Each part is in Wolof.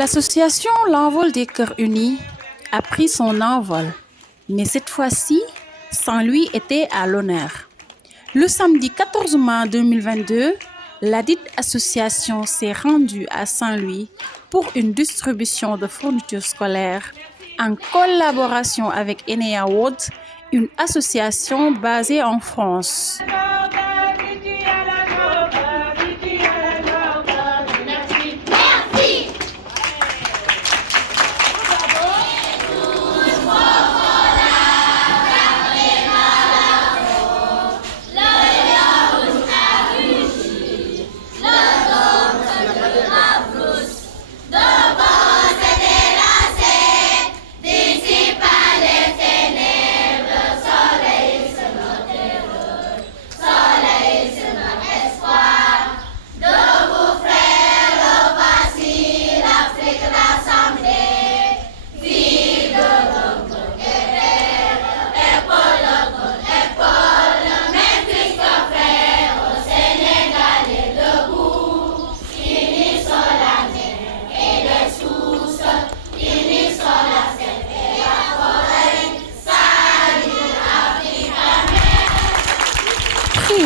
L'association L'Envol des Cœurs Unis a pris son envol, mais cette fois-ci, Saint-Louis était à l'honneur. Le samedi 14 mai 2022, ladite association s'est rendue à Saint-Louis pour une distribution de fournitures scolaires en collaboration avec Enea World, une association basée en France.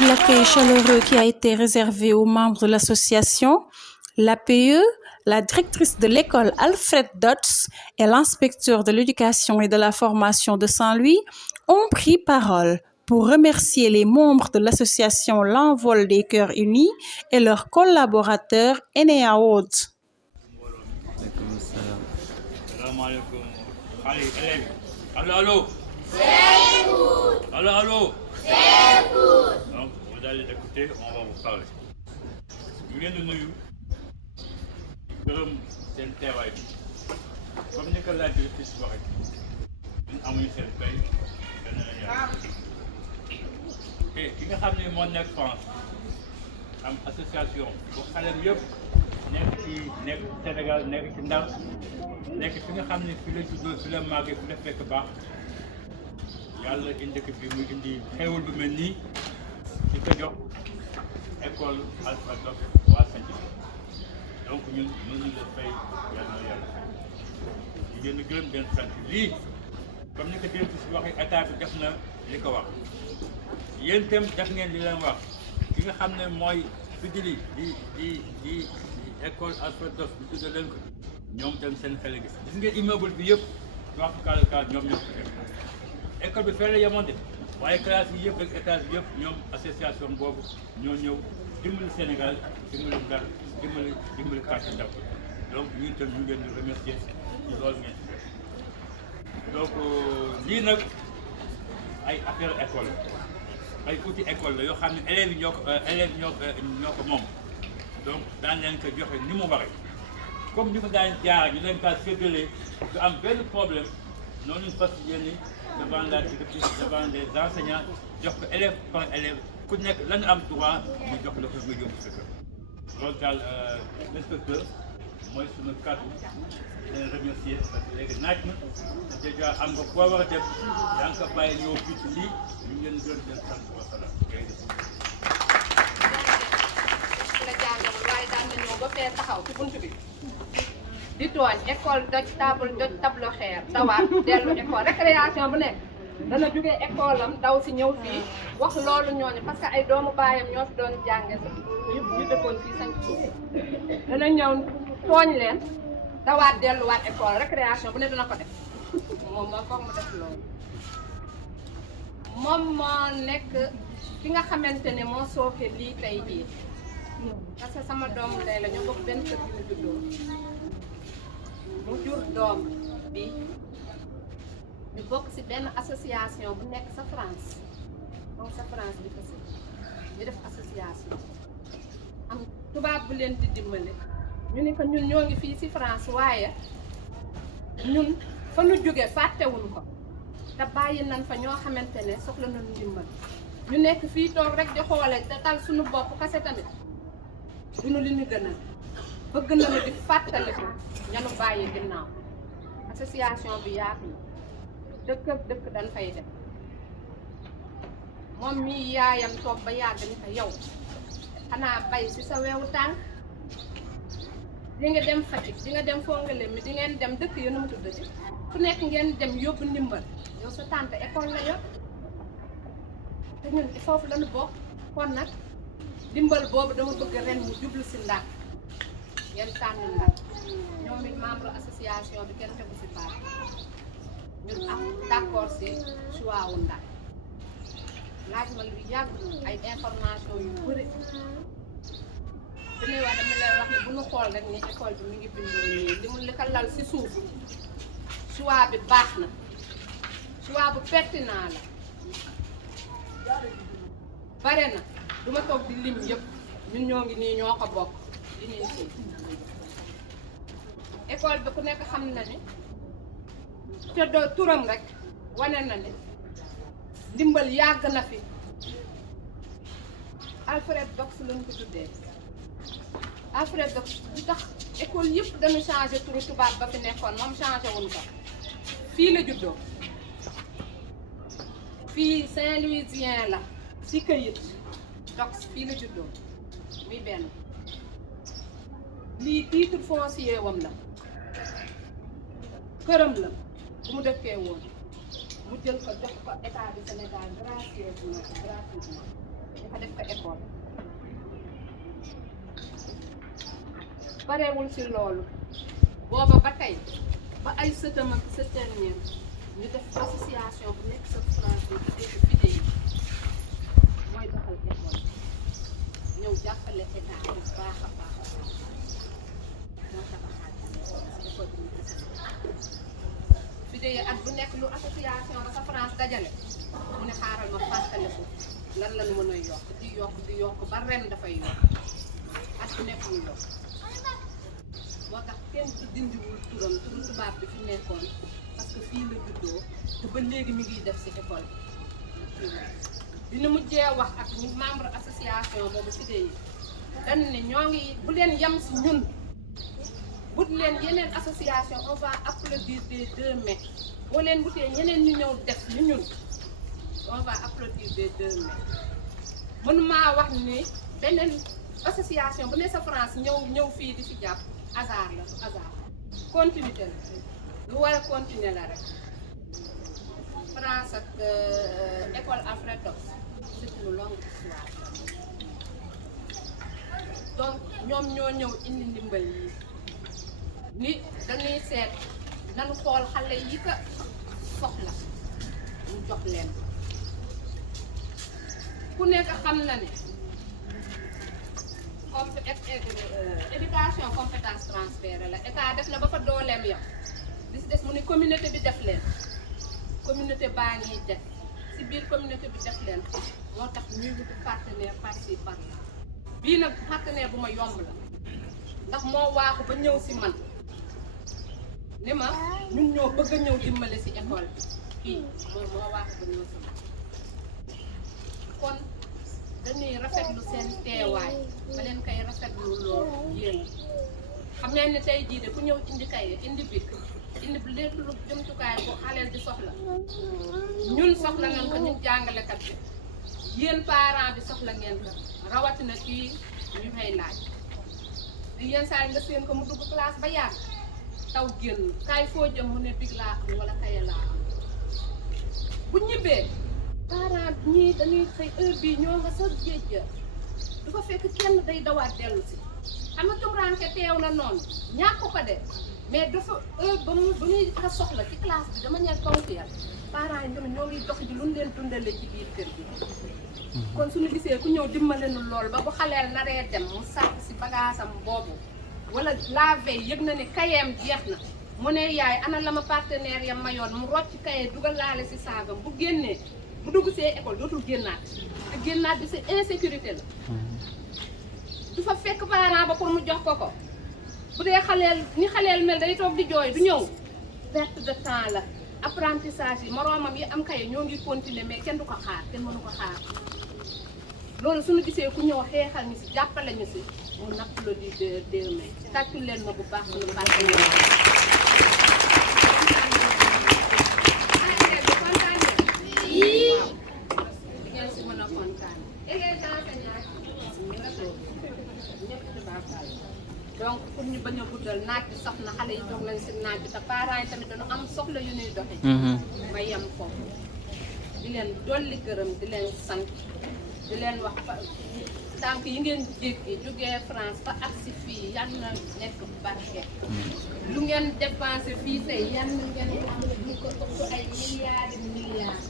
L'accueil chaleureux qui a été réservé aux membres de l'association, l'APE, la directrice de l'école Alfred Dodds et l'inspecteur de l'éducation et de la formation de Saint-Louis ont pris parole pour remercier les membres de l'association L'Envol des Cœurs Unis et leurs collaborateurs Enea World. Allez, écoutez, on va vous parler. Ñu ngi leen di nuyu gërëm seen teewaay bi comme ni ko laaj bi fi si waxee ñun amuñu seen pay dana la yàlla te ki nga xam ne moo nekk France am association bu xalem yëpp nekk Sénégal nekk ci Ndar nekk fi nga xam ne fi la juddoo fi la màggee fi la fekk baax yàlla indi ko bi muy indi xéewal bu mel nii di ko jox école Alfred Dodds waa Sanc donc ñun mënuñu la fay yàlla na yàlla fay di leen gërëm den sant lii comme ni ko démb si waxee état bi def na li ko wax yéen itam def ngeen li leen wax ki nga xam ne mooy fidili di école Alfred Dodds bi tudde leen ko ñoom itam seen xel gis ngeen immeuble bi yëpp wax kaalakaal ñoom ñoo ko def école bi fee la yemoon de waaye classe yi yëpp ak étage bi yëpp ñoom association boobu ñoo ñëw dimbali Sénégal dimbali Ndar dimbali quartier Ndar donc ñu itam ñu ngeen di remercier ci loolu ngeen ci def donc lii nag ay affaire école ay outil école la yoo xam ne élèves yi ñoo ko moom donc daan leen ko joxe ni mu waree comme ni ko daan jaar ñu leen kaa séddalee du am benn problème noonu ñu fas yéene devant la directrice devant les enseignants jox ko élève par élève ku nekk la nga am droit ñu jox la ko nga yóbbu sa kër loolu daal l'inspecteur mooy sunu kàddu leen remercier parce que léegi naaj na déjà am nga koo war a dem yaa ngi ko bàyyi ñëw fii ci lii ñu ngi leen gën leen sant wa salaam la jàngal waaye daan na ñëw ba fee taxaw ci buntu bi di tooñ école doj tableau xeer dawaat dellu école récréation bu nekk dana jógee école am daw si ñëw fii wax loolu ñooñu parce que ay doomu baayam ñoo fi doon jànge sax ñu dëkkoon fii sañ suuf dana ñëw tooñ leen dawaat delluwaat école récréation bu ne dana ko def moom moo foog mu def loolu moom moo nekk ki nga xamante ne moo sooke lii tey jii parce que sama doomu tey la ñu bokk benn kër gi ñu juddoo mu jur doom bi ñu bokk ci benn association bu nekk sa France donc sa France bi aussi ñu def association am tubaab bu leen di dimbale ñu ne ko ñun ñoo ngi fii ci France waaye ñun fa ñu jóge fàttewuñ ko te bàyyi nañ fa ñoo xamante ne soxla nañu ndimbal ñu nekk fii toog rek di xoole te tal suñu bopp kase tamit duñu li ñu gënal bëgg nañu di fàttaliku ñanu bàyyi ginnaaw association bi yaatu na dëkk ak dëkk dañ fay def moom mii yaayam toog ba yàgg ni ko yow xanaa bay ci sa wewu tànk di nga dem Fatick di nga dem Fongolembi di ngeen dem dëkk yi nu mu tuddati fu nekk ngeen dem yóbbu ndimbal yow sa tante école la yor te ñun foofu lañu bokk kon nag ndimbal boobu dama bëgg ren mu jublu si Ndar ngeen tànn Ndar ñoom it membre association bi kenn tegu si baax ñun am d'accord si choix wu Ndar laaj ma lu yàgg ay information yu bëri dañuy wax dama leen wax ne bu ñu xool rek ni école bi mi ngi bindoo nii li mu li ko lal si suuf choix bi baax na choix bu pertinent la bare na duma toog di lim yëpp ñun ñoo ngi nii ñoo ko bokk di nii si école bi ku nekk xam na ne te doo turam rek wane na ne ndimbal yàgg na fi Alfred Dox lañ ko tuddee Alfred Dox li tax école yëpp dañu changé turu tubaab ba fi nekkoon moom changé wuñ ko fii la juddoo fii Saint-Louisien la si këyit Dox fii la juddoo muy benn lii titre foncier wam la këram la bu mu dëkkee woon mu jël ko jox ko état du Sénégal gracieusement dafa def ko école barewul si loolu booba ba tey ba ay sëtam ak sëtam ñeent ñu def association bu nekk sa France bi tuddee ko FIDE mooy doxal école ñëw jàppale état bu baax a baax moo tabaxaat école bi FIDE at bu nekk lu association ba sa France dajale mu ne xaaral ma fàttale ko lan la ñu mën a yokk di yokk ba ren dafay yokk at bu nekk muy yokk moo tax kenn du dindiwul turam turu tubaab bi fi nekkoon parce que fii la juddoo te ba léegi mi ngi def ci école bi ñu mujjee wax ak ñu membre association boobu FIDE yi dañ ne ñoo ngi bu leen yem ci ñun but leen yeneen association on va applaudir des 2 mai boo leen butee ñeneen ñu ñëw def ñu ñun on va applaudir des 2 mai mënumaa wax ni beneen association bu ne sa France ñëw fii di ci jàpp hasard la du hasard continuité la lu war a continuer la rek France ak école Alfred Dox c'est une longue histoire donc ñoom ñoo ñëw indi ndimbal yi ni dañuy seet nañu xool xale yi ko soxla ñu jox leen ku nekk xam na ne éducation compétence transférée la état def na ba fa dooleem yam li si des mu ne communauté bi def leen communauté baa ngi def si biir communauté bi def leen moo tax ñuy wuti partenaire par-ci par-là bii nag partenaire bu ma yomb la ndax moo waaxu ba ñëw si man ni ma ñun ñoo bëgg a ñëw dimbale si école bi kii moom moo waaxu ba ñëw si man kon dañuy rafetlu seen teewaay ma leen koy rafetlu loolu yéen xam ngeen ne tey jii de ku ñëw indi kay indi bic indi lépp lu jumtukaay bu xaleel di soxla ñun soxla nañ ko ñun jàngalekat bi yéen parent bi soxla ngeen ko rawatina kii ñu fay laaj di yenn saa yi nga seen ko mu dugg classe ba yàgg taw génn kaay foo jëm mu ne big laa am wala kaye laa am bu ñibbee parent ñii dañuy xëy heure bii ñoo nga sa géej du ko fekk kenn day dawaat dellu si xam nga tumuraanke teew na noonu ñàkk ko de mais dafa heure ba ñuy ka soxla ci classe bi dama ñeel ponctuel parents yi tamit ñoo ngi dox ji lu leen dundale ci biir kër gi kon suñu gisee ku ñëw dimbale nu lool ba bu xaleel naree dem mu sàkk si bagaasam boobu wala la veille yëg na ne kayeem jeex na mu ne yaay ana la ma partenaire yam mayoon mu rocc kaye dugal laale si saagam bu génnee bu dugg see école dootul génnaat te génnaat bi c'est insécurité la du fa fekk parent ba pour mu jox ko bu dee xaleel ni xaleel mel day toog di jooy du ñëw perte de temps la apprentissage yi moroomam yi am kaye ñoo ngi continuer mais kenn du ko xaar kenn mënu ko xaar loolu suñu gisee ku ñëw xeexal ñu si jàppale ñu si on applaudit de 2 mai tàccul leen ma bu baax suñu partenaire donc pour pour ñu bañ a guddal naaj bi sax na xale yi toog nañ si naaj bi te parents yi tamit dañu am soxla yu ñuy doxi ma yem foofu di leen dolli gërëm di leen sant di leen wax tànk yi ngeen jéggi jógee France ba agsi fii yal na nekk barke lu ngeen dépensé fii tey yal na ngeen lu ko ëpp ay milliards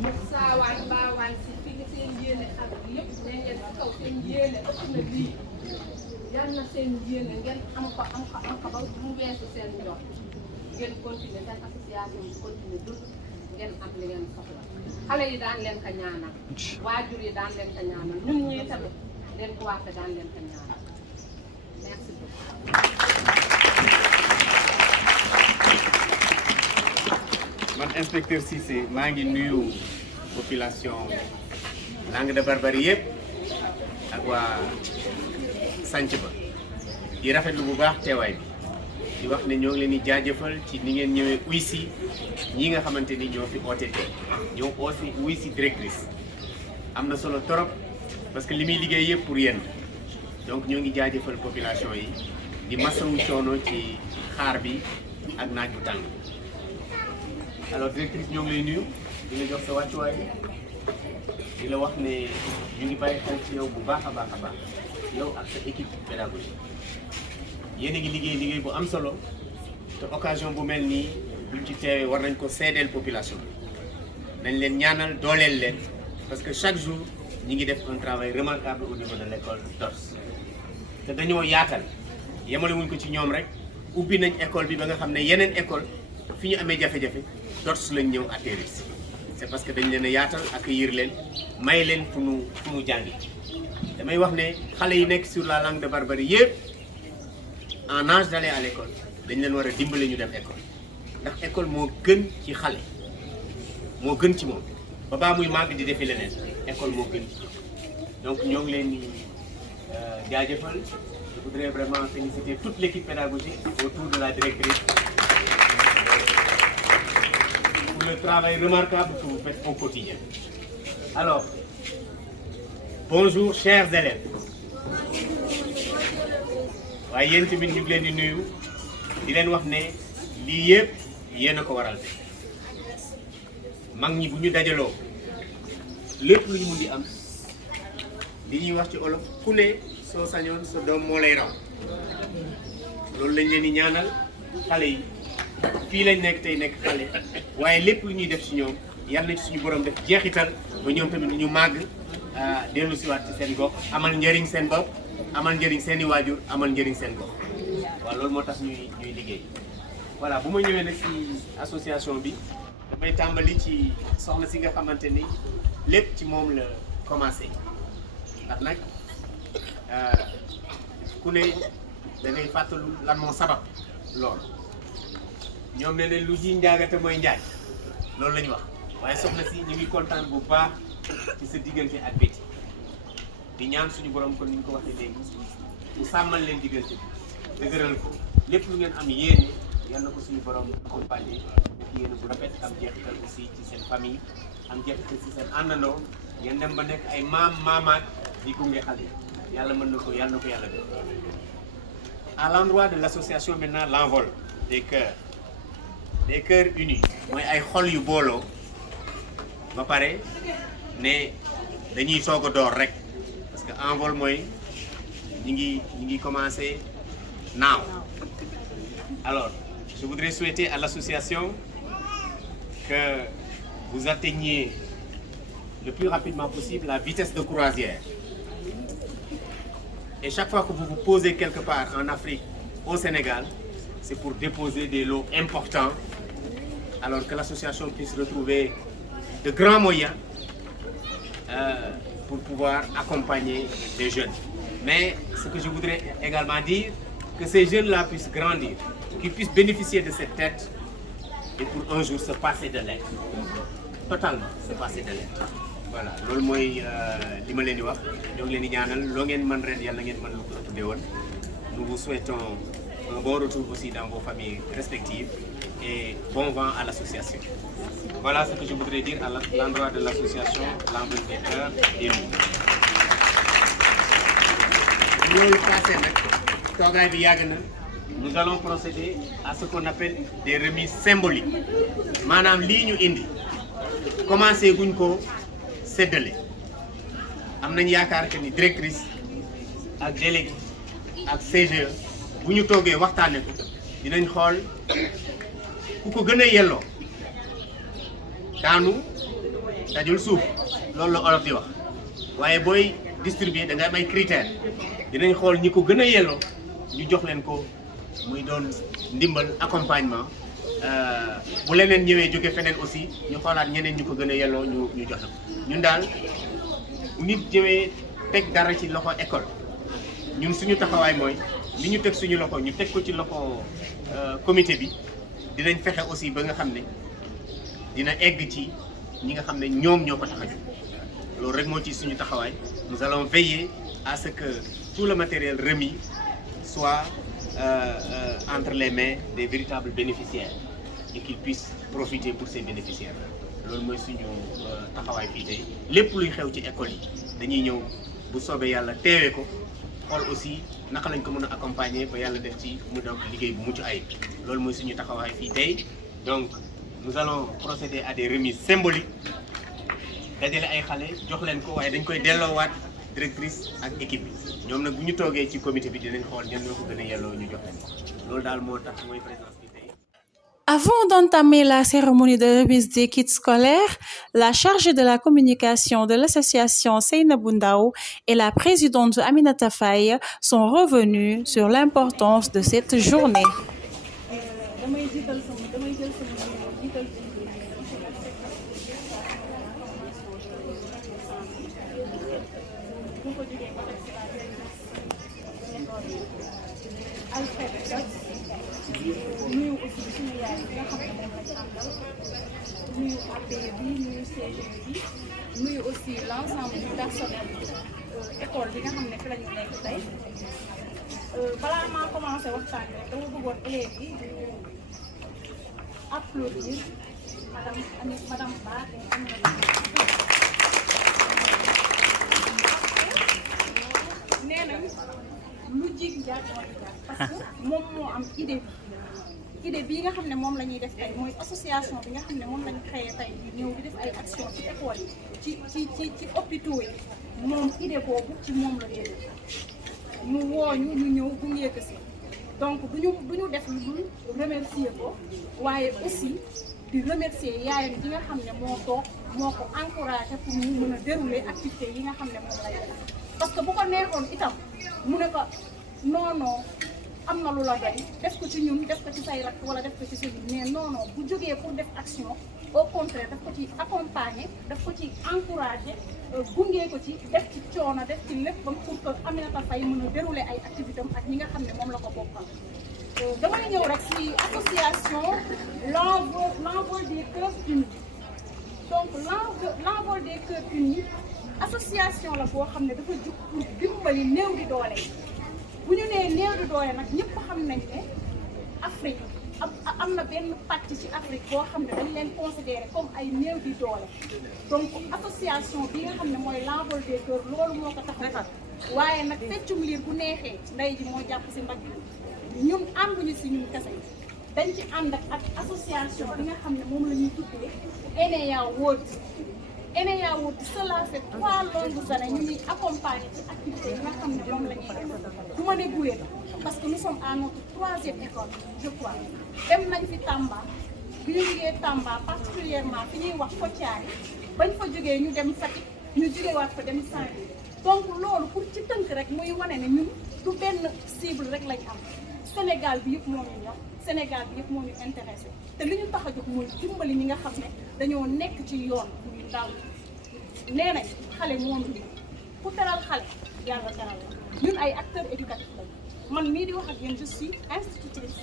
mu saawaan baawaan si fi nga seen yéene ak yëpp ne ngeen si kaw seen yéene ëpp na lii yal na seen yéene ngeen am ko ba mu weesu seen njox ngeen continuer seen association bi continuer dund ngeen am li ngeen soxla xale yi daan leen ko ñaanal waajur yi daan leen ko ñaanal ñun ñii tamit leen ko waafe daan leen ko ñaanal merci beaucoup. man inspecteur Cissé maa ngi nuyu population Langue de Barbarie yëpp ak waa Sanc ba di rafetlu bu baax teewaay bi di wax ne ñoo ngi leen di jaajëfal ci ni ngeen ñëwee uy si ñi nga xamante ni ñoo fi OTT ñoo aussi uy si directrice am na solo trop parce que li muy liggéey yëpp pour yéen donc ñoo ngi jaajëfal population yi di masawu coono ci xaar bi ak naaj bu tàng alors directrice ñoo ngi lay nuyu di la jox sa wàccuwaay di la wax ne ñu ngi bàyyi xel ci yow bu baax a baax a baax yow ak sa équipe pédagogique yéen a ngi liggéey bu am solo te occasion bu mel nii buñ ci teewee war nañ ko seedeel population nañ leen ñaanal dooleel leen parce que chaque jour ñi ngi def un travail remarquable au niveau de l'école DORS te dañoo yaatal yemale wuñ ko ci ñoom rek ubbi nañ école bi ba nga xam ne yeneen école fi ñu amee jafe-jafe DORS lañ ñëw atterrir c'est parce que dañ leen a yaatal accueillir leen may leen fu mu jàngi damay wax ne xale yi nekk sur la Langue de Barbarie yëpp en âge d'aller à l'école dañ leen war a dimbale ñu dem école ndax école moo gën ci xale moo gën ci moom ba baa muy màgg di defi leneen école moo gën ci donc ñoo ngi leen di jaajëfal je voudrais vraiment féliciter toute l'équipe pédagogique autour de la directrice pour le travail remarquable que vous faites au quotidien. Alors, bonjour chers élèves. waaye yéen tamit ñu ngi leen di nuyu di leen wax ne lii yëpp yéen a ko waral de mag ñi bu ñu dajaloo lépp lu ñu mun di am li ñuy wax ci olof ku ne soo sañoon sa doom moo lay raw loolu lañ leen di ñaanal xale yi fii lañ nekk tey nekk xale waaye lépp lu ñuy def ci ñoom yal na ci suñu borom def jeexital ba ñoom tamit ñu màgg dellu siwaat ci seen gox amal njëriñ seen bopp amal njëriñ seen i waajur amal njëriñ seen gox waaw loolu moo tax ñuy liggéey voilà bu ma ñëwee nag ci association bi damay tàmbali ci soxna si nga xamante ni lépp ci moom la commencé ndax nag ku ne da ngay fàttalu lan moo sabab loolu ñoom ne leen lu ji njaagate mooy njaay loolu la ñu wax waaye soxna si ñu ngi kontaan bu baax ci sa diggante ak Betty di ñaan suñu borom kon ni ñu ko waxee léegi mu sàmmal leen diggante bi dëgëral ko lépp lu ngeen am yéene yal na ko suñu borom accompagner def yéene bu rafet am jeexital aussi ci seen famille am jeexital ci seen àndandoo ngeen dem ba nekk ay maamaat di gunge xale yàlla mën na ko yàlla def. À l'endroit de l'association maintenant l'envol des cœurs unis mooy ay xol yu booloo ba pare ne dañuy soog a door rek parce que envol mooy ñi ngi commencé naaw. Alors je voudrais souhaiter à l'association que vous atteigniez le plus rapidement possible la vitesse de croisière. Et chaque fois que vous vous posez quelque part en Afrique, au Sénégal, c'est pour déposer des lots importants, alors que l'association puisse retrouver de grands moyens pour pouvoir accompagner les jeunes. Mais ce que je voudrais également dire, que ces jeunes-là puissent grandir, qu'ils puissent bénéficier de cette aide et pour un jour se passer de l'aide. Totalement se passer de l'aide. Voilà loolu mooy li ma leen di wax ñoo ngi leen di ñaanal loo ngeen mën ren yàlla ngeen mën lu ko ëpp déwén. Nous vous souhaitons un bon retour aussi dans vos familles respectives et bon vent à l'association. Voilà ce que je voudrais dire à l'endroit de l'association l'envol des cœurs et nous. loolu passé nag toogaay bi yàgg na nous allons procéder à ce qu'on appelle des remises symboliques maanaam lii ñu indi commencé guñ ko séddale am nañ yaakaar que ni directrice ak délégué ak CGE bu ñu toogee waxtaane ko dinañ xool ku ko gën a yelloo daanu dajul suuf loolu la olof di wax waaye booy distribuer da nga am ay critères dinañ xool ñi ko gën a yelloo ñu jox leen ko muy doon ndimbal accompagnement bu leneen ñëwee jóge feneen aussi ñu xoolaat ñeneen ñu ko gën a yelloo ñu joxe ñun daal nit ñëwee teg dara ci loxo école ñun suñu taxawaay mooy li ñu teg suñu loxo ñu teg ko ci loxo comité bi dinañ fexe aussi ba nga xam ne dina egg ci ñi nga xam ne ñoom ñoo ko tax a jóg loolu rek moo ci suñu taxawaay nous allons veiller à ce que tout le matériel remis soit entre les mains des véritables bénéficiaires et qu'ils puissent profiter pour ces bénéficiaires loolu mooy suñu taxawaay fii tey lépp luy xew ci école yi dañuy ñëw bu soobee yàlla teewee ko xool aussi naka lañ ko mën a accompagner ba yàlla def ci mu donc liggéey bu mucc ayib loolu mooy suñu taxawaay fii tey donc nous allons procéder à des remises symboliques dajale ay xale jox leen ko waaye dañ koy delloowaat directrice ak équipe bi ñoom nag bu ñu toogee ci comité bi dinañ xool ñan ñoo ko gën a yelloo ñu jox leen ko loolu daal moo tax mooy présence bi tey. Avant d'entamer la cérémonie de remise des kits scolaires, la chargée de la communication de l'association Seynabou Ndaw et la présidente Aminata Faye sont revenues sur l'importance de cette journée. nuyu aussi suñu yaay bi nga xam ne moom lañ àndal nuyu APE bi nuyu CG bi nuyu aussi l'ensemble du personnel école bi nga xam ne fi la ñu nekk tey balaa maa commencé waxtaan bi rek dama bëggoon élèves yi di applaudir madame Ba nee nañ lu jig jàpp parce que moom moo am idée bii nga xam ne moom la ñuy def tey mooy association bi nga xam ne moom lañ créé tey di ñëw di def ay action ci école yi ci hôpitaux yi moom idée boobu ci moom la jóge mu wooñu ñu ñëw gunge ko si donc duñu def lu dul remercier ko waaye aussi di remercier yaayam bi nga xam ne moo toog moo ko encouragé pour mu mën a dérouler activité yi nga xam ne moom lay def parce que bu ko neexoon itam mu ne ko non am na lu la doy def ko ci ñun def ko ci say rakk wala def ko ci sëñ mais non bu jógee pour def action au contraire daf ko ci accompagner daf ko ci encourager gunge ko ci def ci coono def ci lépp ba pour que Aminata Faye mën a dérouler ay activité am ak ñi nga xam ne moom la ko bokkal. damay ñëw rek ci association l'envol des cœurs unis donc l'envol des cœurs unis association la boo xam ne dafa jug pour dimbali néew di doole. bu ñu nee néew di doole nag ñëpp xam nañ ne Afrique am na benn pàcc ci Afrique boo xam ne dañ leen considéré comme ay néew di doole donc association bi nga xam ne mooy l'envol des cœurs loolu moo ko tax a waaye nag feccum liir bu neexee ndey ji moo jàpp si mbagg ñun ànduñu si ñun kese dañ ci ànd ak association bi nga xam ne moom la ñuy tuddee Eneya World Eneya World cela fait 3 longues années ñu ngi accompagner ci activité yi nga xam ne moom la ñuy def du ma ne guwee parce que nous sommes à notre 3e école je crois dem nañ fi Tamba bi ñu jógee Tamba particulièrement fi ñuy wax Kotiari bañ fa jógee ñu dem Fatick ñu jógewaat fa dem Saint-Louis donc loolu pour ci tënk rek muy wane ne ñun du benn cible rek lañ am Sénégal bi yëpp moo ñu ñor Sénégal bi yëpp moo ñu intéressé te li ñu tax a jóg mooy dimbali ñi nga xam ne dañoo nekk ci yoon muy ndaw nee nañ xale moom bi ku teral xale yàlla teral ñun ay acteurs éducatifs lañ man mii di wax ak yéen je suis institutrice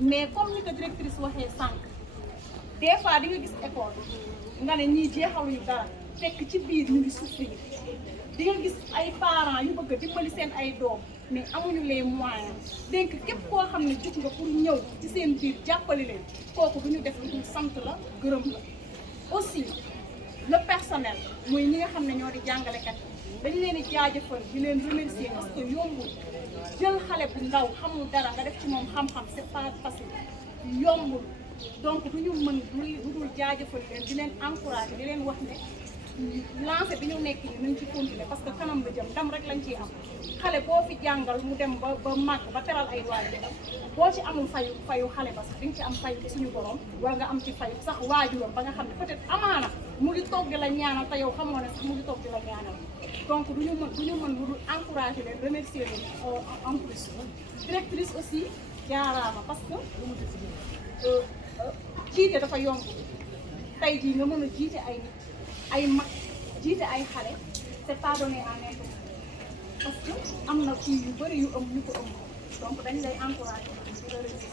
mais comme ni ko directrice waxee sànq des fois di nga gis école nga ne ñii jeexaluñu dara fekk ci biir ñu ngi souffrir di nga gis ay parents yu bëgg a dimbali seen ay doom mais amuñu les moyens donc képp koo xam ne jug nga pour ñëw ci seen biir jàppale leen kooku du ñu def lu dul sant la gërëm la aussi le personnel muy ñi nga xam ne ñoo di jàngalekat dañ leen di jaajëfal di leen remercier parce que yombul jël xale bu ndaw xamul dara nga def ci moom xam-xam c'est pas facile yombul donc du ñu mën du dul jaajëfal leen di leen encourager di leen wax ne lancé bi ñu nekk nii nañ ci continuer parce que kanam la jëm ndam rek lañ ciy am xale boo fi jàngal mu dem ba màgg ba teral ay waajuram boo ci amul fayu xale ba sax di nga ci am fayu suñu borom war nga am ci fayu sax waajuram ba nga xam ne peut-être amaana mu ngi toog di la ñaanal te yow xamoo ne sax mu ngi toog di la ñaanal donc du ñu mën lu dul encourager leen remercier leen en plus directrice aussi jaaraama parce que jiite dafa yomb tey jii nga mën a jiite ay mag jiite ay xale c'est pas donné à n'importe qui parce que am na kii yu bëri yu ëmb ñu ko ëmb donc dañ lay encourager di la remercier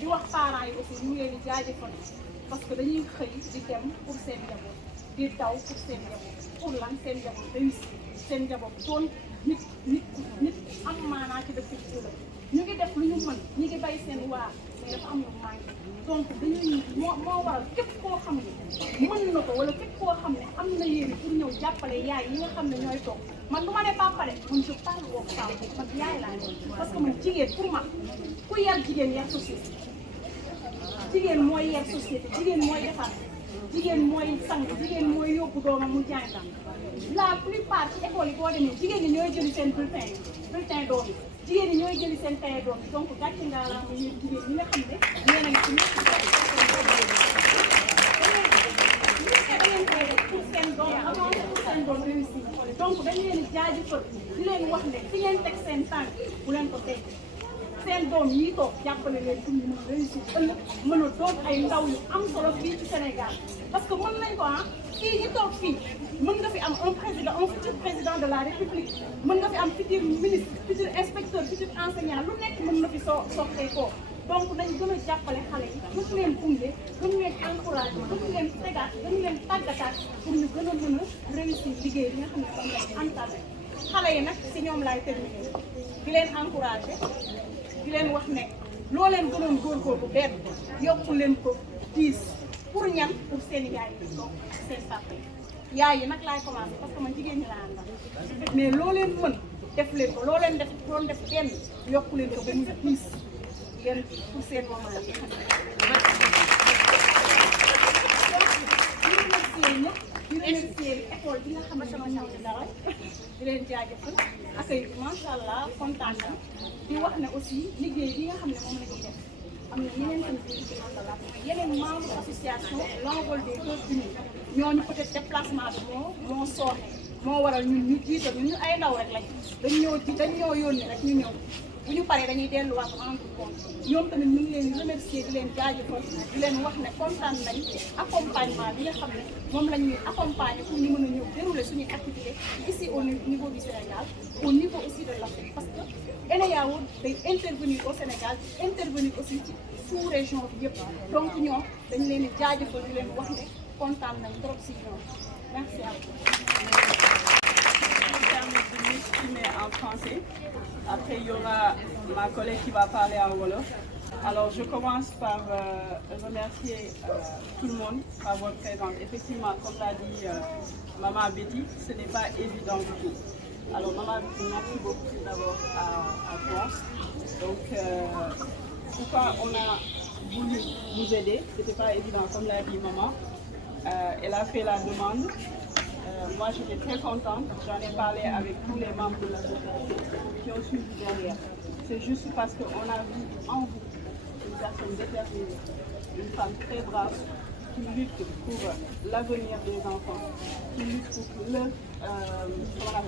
di wax parents yi aussi ñu ngi leen di jaajëfal parce que dañuy xëy di dem pour seen njaboot di daw pour seen njaboot pour lan seen njaboot réussir seen njaboot doon nit am maanaa ci dëkk bi ñu ngi def lu ñu mën ñu ngi bay seen waar mais dafa am lu manqué donc dañuy moo waral képp koo xam ne mën na ko wala képp koo xam ne am na yéene pour ñëw jàppale yaay yi nga xam ne ñooy toog man du ma ne papa de man je parle aux femmes man yaay laa parce que man jigéen pour man ku yar jigéen yar société jigéen mooy yar société jigéen mooy defar jigéen mooy sang jigéen mooy yóbbu doomam mu jàng la plupart ci école yi boo demee jigéen ñi ñooy jëli seen bulletin doom yi jigéen ñi ñooy jëli seen kaye doom yi donc gàcce ngaa la ma yéen jigéen ñi nga xam ne yéen a ngi ci ñëpp pour seen doom avant pour seen doom réussir donc dañu leen jaajëfal di leen wax ne fi ngeen teg seen tànk bu leen ko teg seen doom yi toog jàppale leen pour ñu mën a réussir ëllëg mën a doon ay ndaw yu am solo fii ci Sénégal parce que mën nañ ko fii ñu toog fii mën nga fi am un futur président de la République mën nga fi am futur ministre futur inspecteur futur enseignant lu nekk mën na fi soxee koo donc nañ gën a jàppale xale yi gën leen gunge gën leen encouragé gën leen tegaat gën leen tàggataat pour ñu gën a mën a réussir liggéey bi nga xam ne moom lañ entamé xale yi nag si ñoom laay terminé di leen encouragé di leen wax ne loo leen gënoon góorgóorlu benn yokku leen ko 10 pour ñan pour seen yaay yi donc seen papa yaay yi nag laay commencé parce que man jigéen ñi laa àndal mais loo leen mën def leen ko loo leen def doon def benn yokku leen ko ba mu 10 yéen pour seen moment yi di remercier école bi nga xam ne sama ñaw dara di leen jaajëfal accueil bi macha allah kontaan na di wax ne aussi liggéey bi nga xam ne moom la ñuy def am na ñeneen tamit ñu ci àndalaat yeneen membre association l'envol des causes unies ñooñu peut-être déplacement bi moo sooxe moo waral ñun ñu jiital ñu ay ndaw rek lañ dañ ñoo yónni rek ñu ñëw bu ñu paree dañuy delluwaat rendre compte ñoom tamit ñu ngi leen remercier di leen jaajëfal di leen wax ne kontaan nañ ci accompagnement bi nga xam ne moom la ñuy accompagner pour ñu mën a ñëw dérouler suñuy activité ici au niveau du Sénégal au niveau aussi de l'Afrique parce que ENEA day intervenir au Sénégal intervenir aussi ci sous-région bi yëpp donc ñoom dañ leen di jaajëfal di leen wax ne kontaan nañ trop si ñoom merci à vous. De m'exprimer en français. Après, il y aura ma collègue qui va parler en Wolof. Alors, je commence par remercier tout le monde par votre présence. Effectivement, comme l'a dit Maman Betty, ce n'est pas évident du tout. Alors, Maman Betty, merci beaucoup d'abord à France. Donc, pourquoi on a voulu vous aider? Ce n'était pas évident, comme l'a dit Maman. Elle a fait la demande. Moi, j'étais très contente. J'en ai parlé avec tous les membres de l'association qui ont suivi derrière. C'est juste parce qu'on a vu en vous une personne déterminée, une femme très brave, qui lutte pour l'avenir des enfants, qui lutte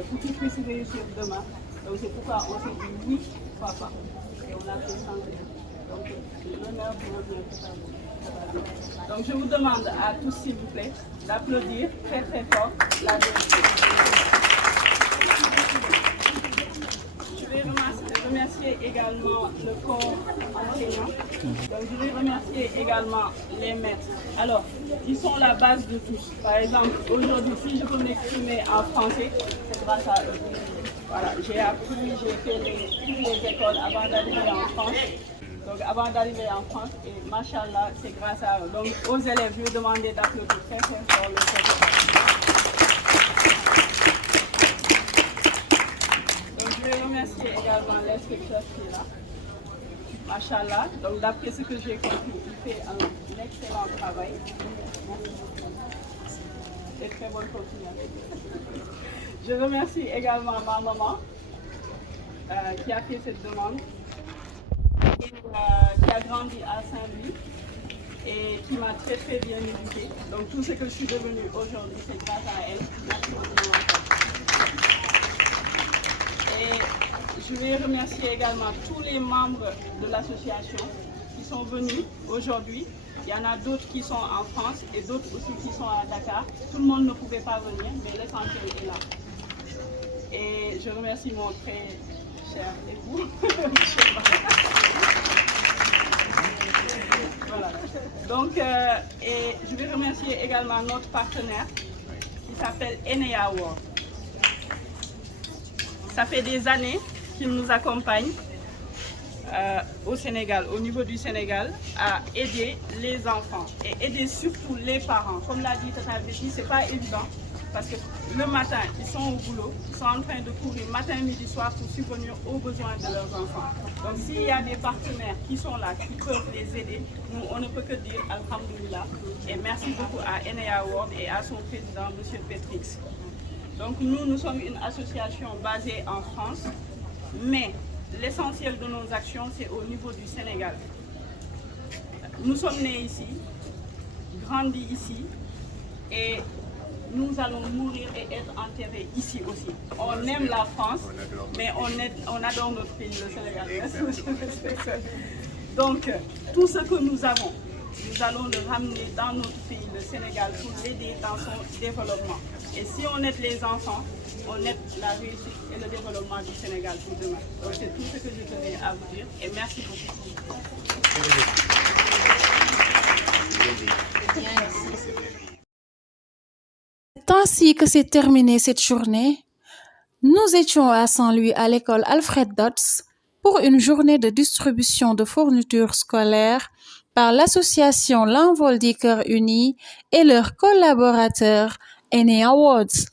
pour qu'ils puissent réussir demain. Donc, c'est pourquoi on s'est dit oui, papa. Et on a fait changer. Donc, l'honneur vous revient totalement. Donc je vous demande à tous, s'il vous plaît, d'applaudir très très fort la directrice. Je vais remercier également le corps enseignant. Donc je vais remercier également les maîtres. Alors, ils sont la base de tous. Par exemple, aujourd'hui, si je peux m'exprimer en français, c'est grâce à eux. Voilà, j'ai appris, j'ai fait toutes les écoles avant d'arriver en France. Donc avant d'arriver en France, et machallah, c'est grâce à eux. Donc aux élèves, je vais demander d'applaudir très très fort le professeur. récepteur qui est là. Machallah. Donc d'après ce que j'ai compris, il fait un excellent travail. Et très bonne continuation. Je remercie également ma maman qui a fait cette demande, et, qui a grandi à Saint-Louis et qui m'a très très bien éduquée. Donc tout ce que je suis devenue aujourd'hui, c'est grâce à elle. Merci beaucoup. Et je vais remercier également tous les membres de l'association qui sont venus aujourd'hui. Il y en a d'autres qui sont en France et d'autres aussi qui sont à Dakar. Tout le monde ne pouvait pas venir, mais l'essentiel est là. Et je remercie mon très cher époux. Voilà. Donc, et je vais remercier également notre partenaire qui s'appelle Enea World. Ça fait des années qu'il nous accompagne au Sénégal, au niveau du Sénégal, à aider les enfants et aider surtout les parents. Comme l'a dit Tata Betty, ce n'est pas évident parce que le matin, ils sont au boulot, ils sont en train de courir matin, midi, soir pour subvenir aux besoins de leurs enfants. Donc s'il y a des partenaires qui sont là, qui peuvent les aider, nous, on ne peut que dire Alhamdulillah. Et merci beaucoup à Enea World et à son président, M. Petrix. Donc nous sommes une association basée en France, mais l'essentiel de nos actions, c'est au niveau du Sénégal. Nous sommes nés ici, grandis ici, et nous allons mourir et être enterrés ici aussi. On aime la France, mais on adore notre pays, le Sénégal. Donc, tout ce que nous avons, nous allons le ramener dans notre pays, le Sénégal, pour l'aider dans son développement. Et si on aide les enfants, on aide la réussite et le développement du Sénégal pour demain. Donc c'est tout ce que je tenais à vous dire et merci beaucoup. C'est ainsi que s'est terminée cette journée. Nous étions à Saint-Louis à l'école Alfred Dodds pour une journée de distribution de fournitures scolaires par l'association L'Envol des Cœurs Unis et leurs collaborateurs Enea Awards.